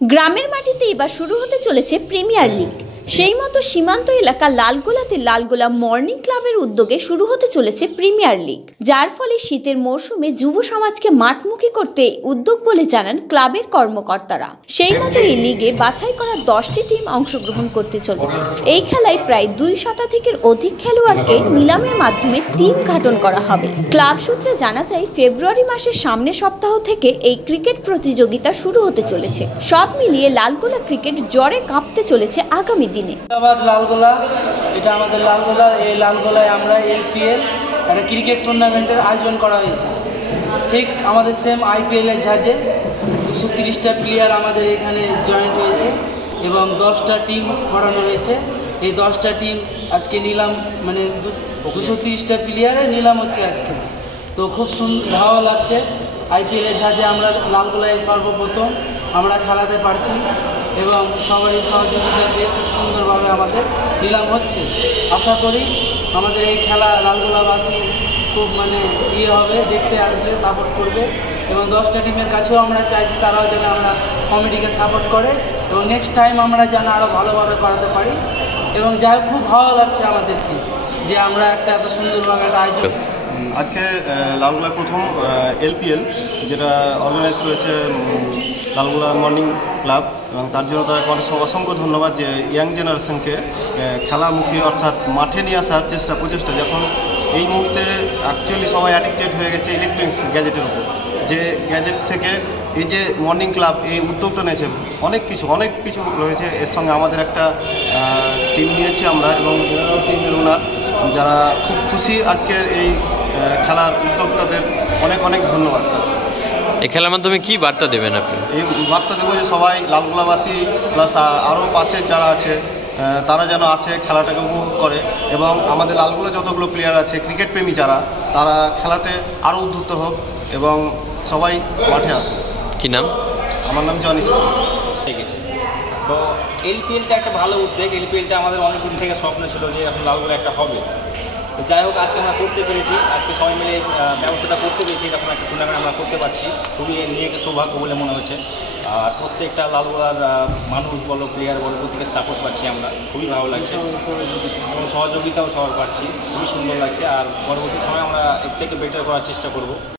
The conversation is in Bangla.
গ্রামের মাটিতে এবার শুরু হতে চলেছে প্রিমিয়ার লিগ। সেই মতো সীমান্ত এলাকা লালগোলাতে লালগোলা মর্নিং ক্লাবের উদ্যোগে শুরু হতে চলেছে প্রিমিয়ার লিগ, যার ফলে শীতের মরশুমে যুব সমাজকে মাঠমুখী করতে উদ্যোগ বলে জানান ক্লাবের কর্মকর্তারা। সেই মতো এই লিগে বাছাই করা 10টি টিম অংশগ্রহণ করতে চলেছে। এই খেলায় প্রায় 2 শতাধিকের অধিক খেলোয়াড়কে নিলামের মাধ্যমে টিম গঠন করা হবে। ক্লাব সূত্রে জানা যায়, ফেব্রুয়ারি মাসের সামনের সপ্তাহ থেকে এই ক্রিকেট প্রতিযোগিতা শুরু হতে চলেছে। সব মিলিয়ে লালগোলা ক্রিকেট জ্বরে কাঁপতে চলেছে আগামী দিনে। লালগোলা, এটা আমাদের লালগোলা। এই লালগোলায় আমরা এলপিএল একটা ক্রিকেট টুর্নামেন্টের আয়োজন করা হয়েছে। ঠিক আমাদের সেম আইপিএলের ঝাঁজে 230টা প্লেয়ার আমাদের এখানে জয়েন্ট হয়েছে এবং 10টা টিম করানো হয়েছে। এই 10টা টিম আজকে নিলাম, মানে 230টা প্লেয়ারের নিলাম হচ্ছে আজকে। তো খুব ভালো লাগছে। আইপিএলের ঝাঁজে আমরা লালগোলায় সর্বপ্রথম আমরা খেলাতে পারছি এবং সবারই সহযোগিতা পেয়ে খুব সুন্দরভাবে আমাদের নিলাম হচ্ছে। আশা করি আমাদের এই খেলা লালগোলাবাসী খুব হবে, দেখতে আসবে, সাপোর্ট করবে এবং 10টা টিমের কাছেও আমরা চাইছি তারাও যেন আমরা কমিটিকে সাপোর্ট করে এবং নেক্সট টাইম আমরা যেন আরও ভালোভাবে করাতে পারি। এবং যাই খুব ভালো লাগছে আমাদেরকে যে আমরা একটা এত সুন্দরভাবে একটা আয়োজন। আজকে লালগোলায় প্রথম এলপিএল যেটা অর্গানাইজ করেছে লালগোলা মর্নিং ক্লাব, এবং তার জন্য তাদের অসংখ্য ধন্যবাদ যে ইয়াং জেনারেশনকে খেলামুখী অর্থাৎ মাঠে নিয়ে আসার প্রচেষ্টা। যখন এই মুহূর্তে অ্যাকচুয়ালি সবাই অ্যাডিক্টেড হয়ে গেছে ইলেকট্রনিক্স গ্যাজেটের উপর, যে গ্যাজেট থেকে এই যে মর্নিং ক্লাব এই উদ্যোগটা নিয়েছে, অনেক কিছু রয়েছে। এর সঙ্গে আমাদের একটা টিম নিয়েছি আমরা এবং টিমের ওনার যারা খুব খুশি আজকের এই খেলার উদ্যোক্তাদের অনেক ধন্যবাদ। এই খেলার মাধ্যমে কি বার্তা দেবেন আপনি? এই বার্তা দেবো যে সবাই লালগোলাবাসী প্লাস আরও পাশে যারা আছে তারা যেন আসে, খেলাটাকে উপভোগ করে এবং আমাদের লালগোলা যতগুলো প্লেয়ার আছে ক্রিকেট প্রেমী যারা, তারা খেলাতে আরও উদ্ধৃত হোক এবং সবাই মাঠে আসুক। কি নাম? আমার নাম জনি। তো এলপিএলটা একটা ভালো উদ্যোগ। এলপিএলটা আমাদের অনেকদিন থেকে স্বপ্ন ছিল যে এখন লালগোলা একটা হবে। তো যাই হোক, আজকে আমরা করতে পেরেছি। আজকে সবাই মিলে ব্যবস্থাটা করতে পেরেছি, এরকম একটা টুর্নামেন্ট আমরা করতে পারছি। খুবই নিজেকে সৌভাগ্য বলে মনে হচ্ছে। আর প্রত্যেকটা লালগোলার মানুষ বলো, প্লেয়ার বলো, প্রত্যেকের সাপোর্ট পাচ্ছি আমরা, খুবই ভালো লাগছে এবং সহযোগিতাও সবার পাচ্ছি, খুবই সুন্দর লাগছে। আর পরবর্তী সময় আমরা এর থেকে বেটার করার চেষ্টা করব।